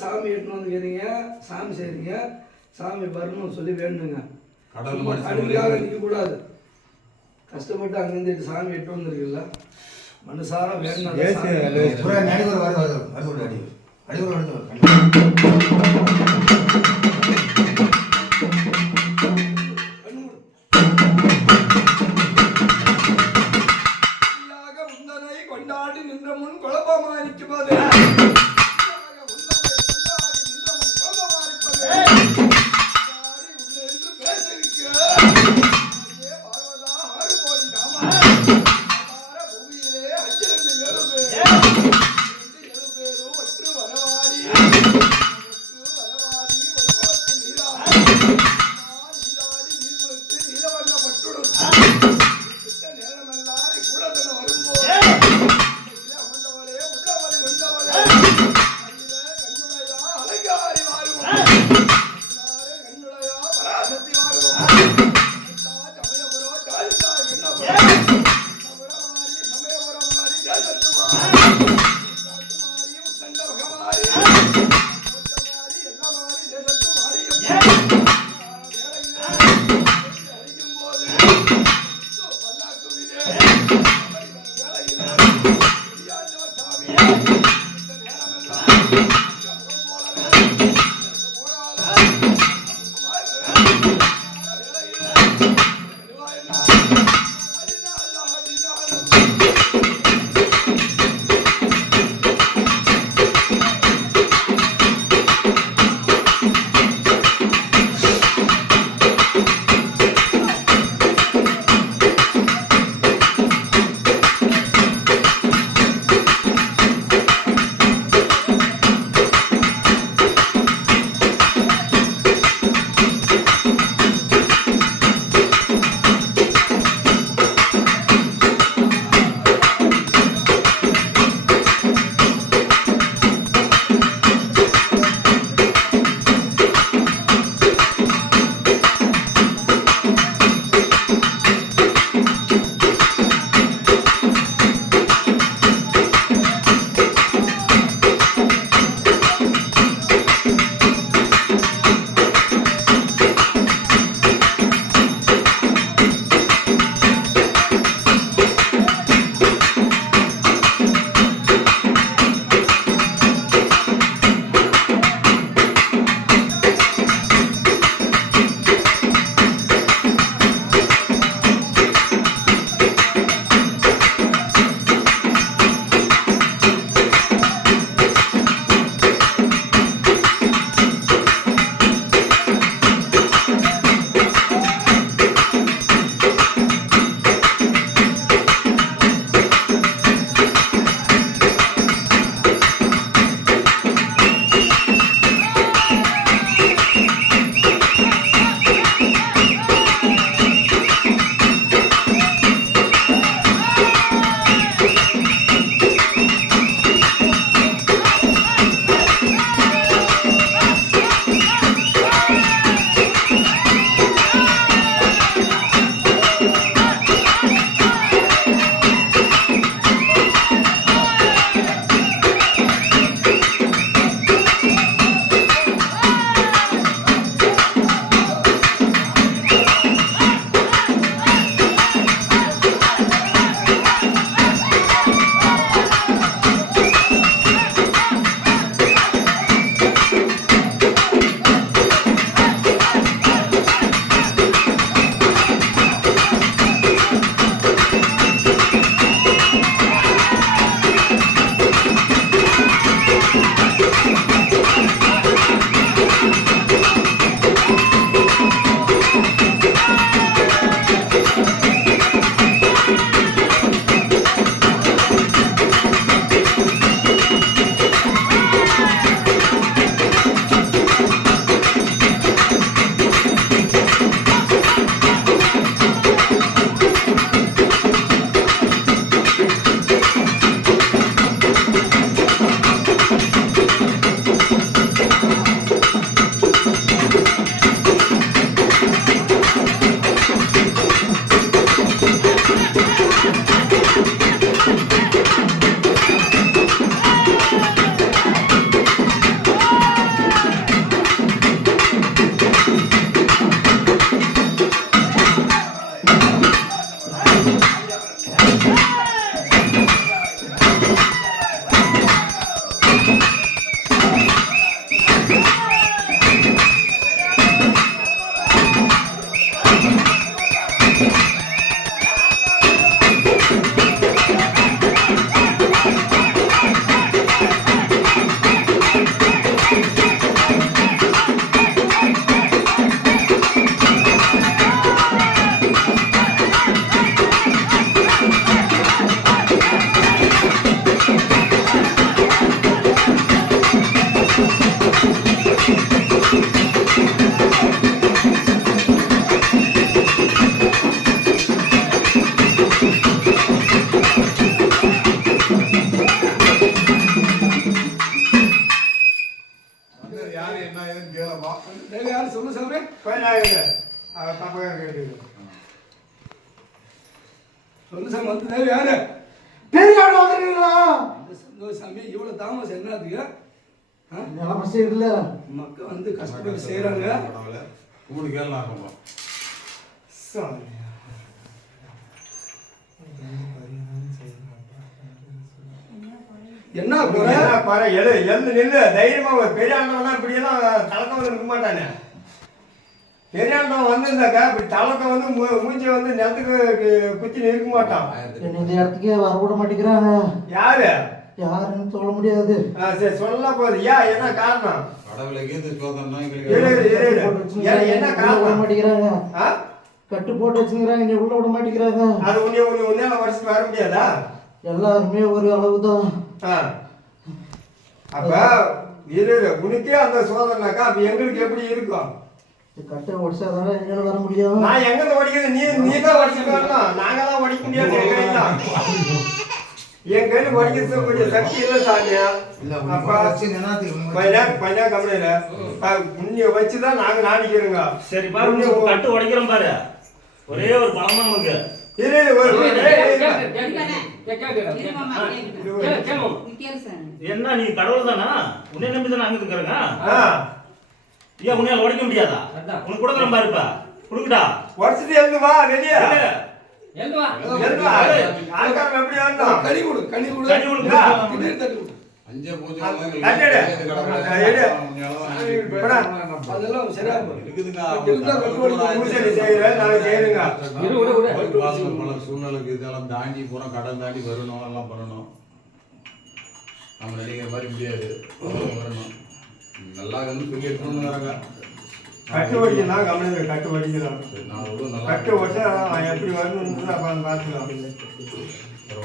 சாமி எடுத்துன்னு வந்துக்கிறீங்க, சாமி செய்கிறீங்க, சாமி வரணும்னு சொல்லி வேணுங்க. கடுமையாக நிற்கக்கூடாது. கஷ்டப்பட்டு அங்கேருந்து சாமி எட்டு வந்துருக்குல்ல, மனசார வேணும். கொண்டாடி நின்ற முன் குழப்பமா நிற்கும்போது யாரு என்ன ஏதுன்னு கேளப்பா. தேவை யாரு சொல்லு சாமி. சொல்லு சாமி வந்து தேவை யாரு? பெரியாடு வந்துருங்களா? சந்தோஷ் சாமி இவ்வளவு தாமஸ் என்னதுக்கு? நிலைமை சரியில்ல. மக்கள் வந்து கஷ்டப்பட்டு செய்யறாங்க. உங்களுக்கு கேள்லாம் என்ன குறை? எழுந்து நின்று தைரியமா பெரியாண்டவனா இப்படி எல்லாம் தலக்கம் வந்து நிற்க மாட்டானே. பெரியாண்டவன் வந்திருந்தாக்கா இப்படி தலக்கம் வந்து மூஞ்சி வந்து நிலத்துக்கு குத்தி நிற்க மாட்டான். இந்த இடத்துக்கே வர விட மாட்டேங்கிறாங்க. யாரு யாருன்னு சொல்ல முடியாது. சரி சொல்ல போகுது. ஏன் என்ன காரணம்? என்ன காரணம் மாட்டேங்கிறாங்க. கட்டு போட்டு வச்சுக்கிறாங்க, நீ உள்ள விட மாட்டேங்கிறாங்க. அது உன்ன வருஷத்துக்கு வர முடியாதா? எல்லாருமே ஒரு அளவுதான். அப்ப உனக்கே அந்த சோதனைனாக்கா அப்ப எங்களுக்கு எப்படி இருக்கும்? கட்டை உடச்சாதானே என்னால வர முடியும். நான் எங்க உடைக்கிறது? நீ தான் உடைச்சிட்டு வரணும். நாங்க தான் உடைக்க முடியாது. என் கையில உடைக்கிறது கொஞ்சம் சக்தி இல்லை சாமியா. பையனா கம்பெனியில புண்ணிய வச்சுதான் நாங்க நாடிக்கிறோங்க. சரி பாரு, கட்டு உடைக்கிறோம் பாரு. ஒரே ஒரு பழமா உனக்கு என்ன, நீ கடவுள் தானா? உன்னை நம்பி தானே அங்க இருக்கிறாங்க. ஏன் உன்னால உடைக்க முடியாதா? உனக்கு கொடுக்குறேன் பாருப்பா, கொடுக்கட்டா? உடச்சிட்டு எழுந்து வா வெளியே. கனி கொடு, கனி கொடு, கனி கொடுக்கா? அதெல்லாம் சரியா சூழ்நிலைக்கு இதெல்லாம் தாண்டி போறோம். கடல் தாண்டி வரணும், எல்லாம் பண்ணணும். நம்ம நினைக்கிற மாதிரி முடியாது. வரணும், நல்லா சொல்லி எடுக்கணும்னு கட்டு வடிக்கலாம். கம்பெனி கட்டு வடிக்கலாம். கட்டு வச்சா எப்படி வரணும்னு அப்புறம் பார்த்துக்கலாம்.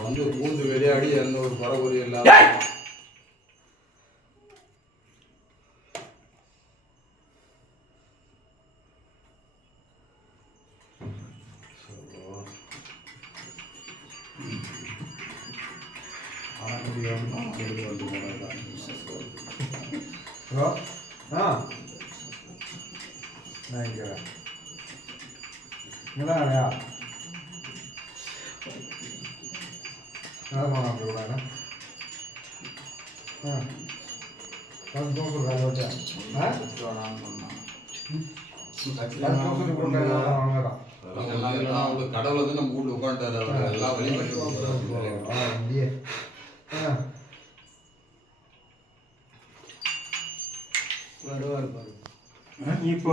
வந்து பூந்து விளையாடி எந்த ஒரு பரபுரி இல்லாத கடவுளை வந்து நம்ம கூட்டு உட்காந்துட்டாரு. அவர் எல்லாம் வெளிப்பட்டு இப்போ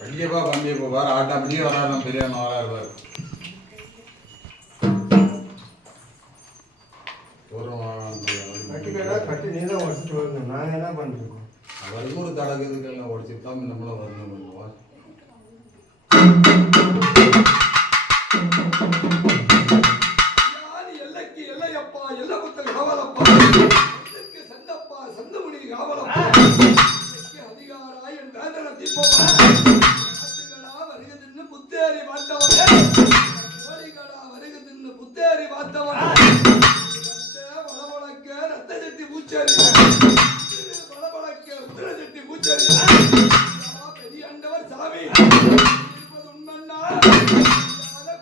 கண்டிப்பா பம்பி இப்போ வர ஆட்டாப்படியே வராரு. பெரியவன் வராரு. கட்டு நீ தான் உடச்சிட்டு வரணும். நாங்க என்ன பண்றோம்? அவருக்கு ஒரு தடகுதுக்கெல்லாம் உடச்சிட்டு தான் நம்மளும் வரணும். பண்ணுவோம். எல்லைக்கு எல்லையப்பா, எல்லை புத்தக காவலப்பா, சந்தப்பா, சந்தமுனி காவலப்பா, அதிகாராய் என் வேதனை தீபமா, வருக தின்னு புத்தேரி பார்த்தவன், கோழிகளா வருக தின்னு புத்தேரி பார்த்தவன், வளவளக்க ரத்த சட்டி பூச்சேரி, வளவளக்க உத்திர சட்டி பூச்சேரி, பெரிய அண்டவர் சாமி இருப்பது உண்மன்னா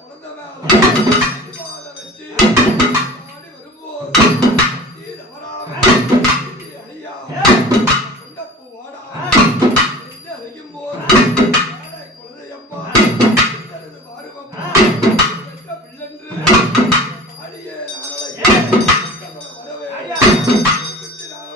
குழந்தை மேல வச்சு ஆடி வரும்போது பிள்ளன்று பாடியே நாளை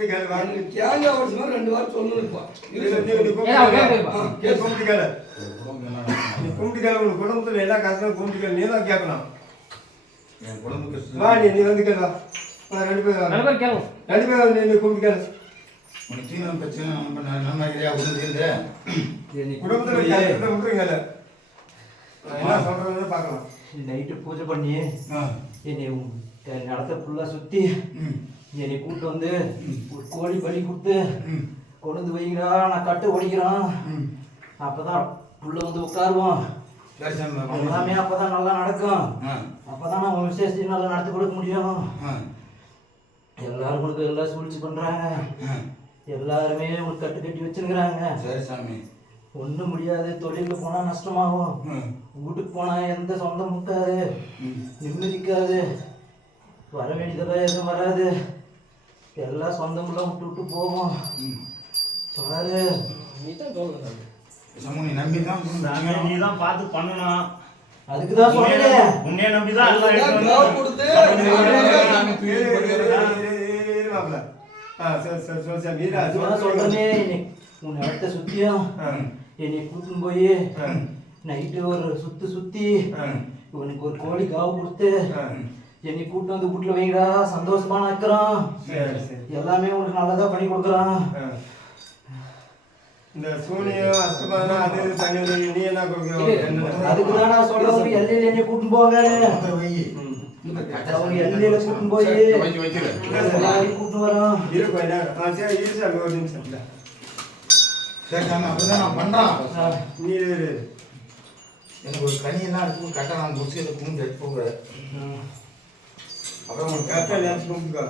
கூப்பிட்டு கேளு வாங்க. எனக்கு தேங்காய் உடச்சு மாதிரி 2 வாரம் சொல்லணும்ப்பா. நீ கூப்பிட்டு கேளு. நீ கூப்பிட்டு கேளு. உன் குடும்பத்துல எல்லா கஷ்டமும் கூப்பிட்டு கேளு. நீ தான் கேட்கணும். என் குடும்பத்துக்கு வா நீ வந்து கேளு வா. 2 பேர் நல்ல பேர் கேளுங்க. 2 பேர் நீ கூப்பிட்டு கேளு. உனக்கு தீவிரம் பிரச்சனை நம்ம நம்ம ஐடியா கொடுத்துருந்த குடும்பத்துல கஷ்டத்தை விட்டுருங்க. என்ன சொல்றதுன்னு பார்க்கலாம். நைட்டு பூஜை பண்ணி என்னை நடத்த ஃபுல்லாக சுற்றி என்னை கூப்பிட்டு வந்து ஒரு கோழி பலி கொடுத்து கொண்டு வந்து வைக்கிறா. நான் கட்டு ஒடிக்கிறான். அப்போ தான் புள்ள வந்து உட்காருவோம். எல்லாமே அப்போ தான் நல்லா நடக்கும். அப்போ தான் நம்ம விசேஷத்தையும் நல்லா நடத்தி கொடுக்க முடியும். எல்லாரும் உங்களுக்கு எல்லாம் சூழ்ச்சி பண்ணுறாங்க. எல்லாருமே உங்களுக்கு கட்டு கட்டி வச்சுருக்கிறாங்க. சரி சாமி. ஒன்றும் முடியாது. தொழிலுக்கு போனால் நஷ்டமாகும். வீட்டுக்கு போனால் எந்த சொந்தம் இருக்காது, நிம்மதிக்காது, வர வேண்டியதெல்லாம் எதுவும் வராது. எல்லாம் சொந்தமெல்லாம் விட்டு விட்டு போகும். பாரு நீ தான் தோணுது. சமூக நம்பி தான் சாமி நீ தான் பார்த்து பண்ணணும். அதுக்கு தான் சொல்றேன். உன்னைய நம்பி தான் எல்லாம் அதுதான் எடுத்து காவு வந்து- கொடுத்து அதுதான் சொல்றேனே. உன் இடத்த சுத்தியும் என்னை கூட்டின்னு போய் நைட்டு ஒரு சுத்தி இவனுக்கு ஒரு கோழி காவு கொடுத்து என்னை கூட்டு வந்து வீட்டுல வைங்கடா. சந்தோஷமா நடக்கிறான். எல்லாமே உனக்கு நல்லதா பண்ணி கொடுக்குறான். இந்த சூனியம் அஸ்தபானா அது இது பண்ணி நீ என்ன கொடுக்குற? அதுக்கு தான் நான் சொல்றேன். எல்லையில என்னை கூட்டின்னு போங்க. அவங்க எல்லையில கூட்டின்னு போய் எல்லாரையும் கூட்டின்னு வரோம். சரி இரு சாமி ஒரு நிமிஷம். சரி சாமி அப்படிதான் நான் பண்றான். நீ இரு. எனக்கு ஒரு கனியெல்லாம் இருக்கும் கட்ட நான் குடிச்சு கும்பிட்டு எடுத்து போகிறேன். அப்புறம் உங்களுக்கு கரெக்டாக நினச்சி கும்பிட்டுக்கோ.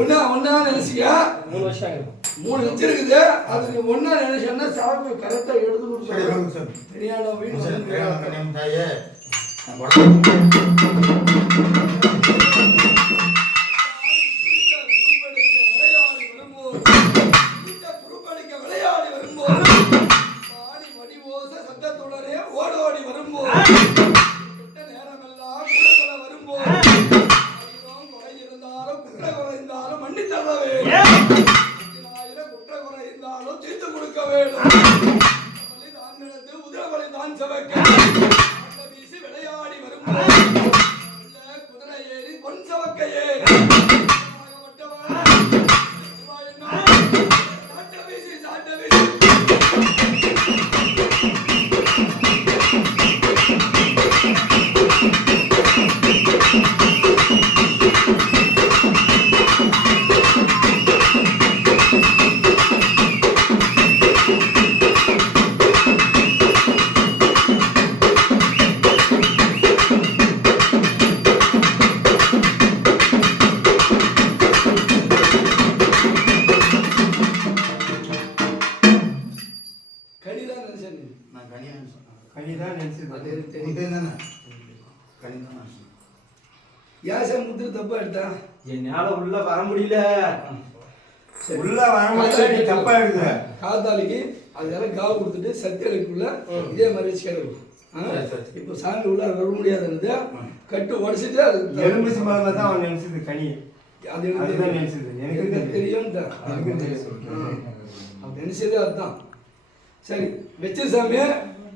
ஒன்னா நினைச்சிக்க. 3 வருஷம் ஆகிருக்கும். 3 வச்சிருக்குது. அது நீ ஒன்னா நினைச்சா சாமி கரெக்டா எடுத்து சரி கொடுத்து வாங்க சார். பெரியாடா வீடு சரி வந்து கல்யாணம் கல்யாணம் தாயே நான் படம் கடிதான் நினைச்சேன். நான் கனியான்னு சொன்னேன். கனிதான் நினச்சி அது எனக்கு உன் தெரியும். பேர் தானே கனி தான் நான் சொன்னேன். யாசை முத்திர தப்பா எடுத்தா என்னால உள்ள வர முடியல. உள்ள வரமாட்டே நீ தப்பா எடுக்கிற. காத்தாலிக்கு அதெல்லாம் காவு கொடுத்துட்டு சத்தியலுக்குள்ள இதே மாதிரி வச்சு கிடக்கும். இப்போ சாமி உள்ள வர முடியாதுன்னு கட்டு உடச்சிட்டு அது எலும்பு சிம்மாவில் தான் அவன் நினைச்சது கனி. அது எனக்கு அதுதான் தெரியும். நினைச்சது. எனக்கு எனக்கு தெரியும். தெரியும். அதுக்கும் தெரியும். அது நினைச்சதே அதுதான். சரி வச்சு சாமி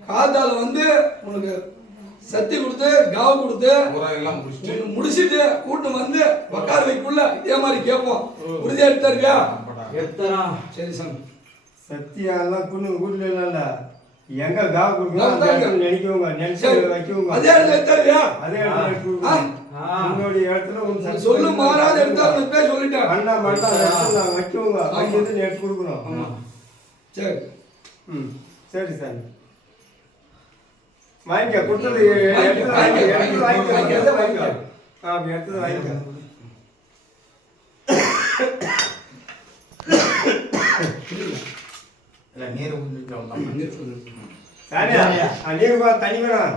காத்தால வந்து உனக்கு சத்தி கொடுத்து காவு கொடுத்து பூரா எல்லாம் முடிச்சுட்டு உன்னை முடிச்சிட்டு கூட்டு வந்து உட்கார வைக்குள்ள இதே மாதிரி கேட்போம். உறுதியா எடுத்தா இருக்கியா? எடுத்துறான். சரி சாமி. சத்தியா எல்லாம் குன்னு வீட்டுல இல்ல எங்க காவு நான் கொடுக்கணும் தான் இங்க. நினைக்கவங்க நினைச்சு சரி. வைக்கவங்க அதே இடத்துல எடுத்தா இருக்கியா? அதே இடத்துல எடுத்து கொடுக்கணும். உன்னுடைய இடத்துல உன் உனக்கு சத்தி சொல்லு மாறாத எடுத்தா நான் சொல்லிட்டேன். அண்ணா மட்டும் அந்த இடத்துல நான் வைக்கவங்க வைக்கிறது நீ எடுத்து கொடுக்கணும். சரி ம் சரி சார் வாங்கிக்க கொடுத்தது வாங்கிக்க, எடுத்து வாங்கிக்க, வாங்கிக்க வாங்கிக்க. அப்படி எடுத்து வாங்கிக்க. இல்லை நீரை ஊற்றிட்டு வந்தான். சாமியா நீர் தண்ணி வேணும்.